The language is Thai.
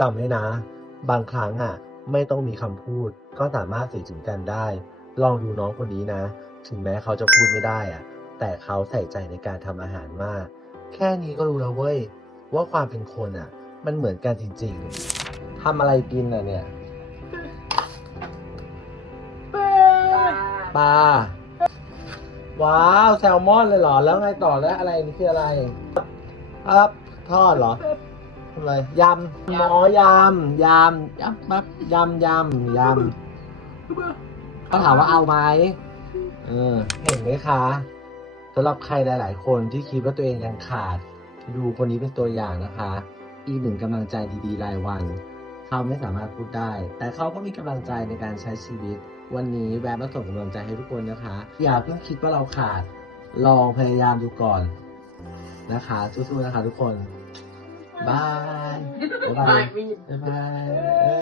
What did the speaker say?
จำไว้นะ บางครั้งไม่ต้องมีคำพูดก็สามารถสื่อถึงกันได้ ลองดูน้องคนนี้นะ ถึงแม้เขาจะพูดไม่ได้แต่เขาใส่ใจในการทำอาหารมาก แค่นี้ก็รู้แล้วเว้ยว่าความเป็นคนมันเหมือนกันจริงๆทำอะไรกินเนี่ย ปลา ว้าวแซลมอนเลยเหรอ แล้วไงต่อแล้วอะไรนี่คืออะไรครับทอดเหรออะไรยำหมอยำปั๊บยำเขาถามว่าเอาไหมเห็นไหมคะสำหรับใครหลายๆคนที่คิดว่าตัวเองยังขาด ดูคนนี้เป็นตัวอย่างนะคะ อีกหนึ่งกำลังใจดีๆรายวัน เขาไม่สามารถพูดได้ แต่เขาก็มีกำลังใจในการใช้ชีวิต วันนี้แวะมาส่งกำลังใจให้ทุกคนนะคะ อย่าเพิ่งคิดว่าเราขาด ลองพยายามดูก่อนนะคะสู้ๆนะคะทุกคนบาย บ๊ายบาย บ๊ายบาย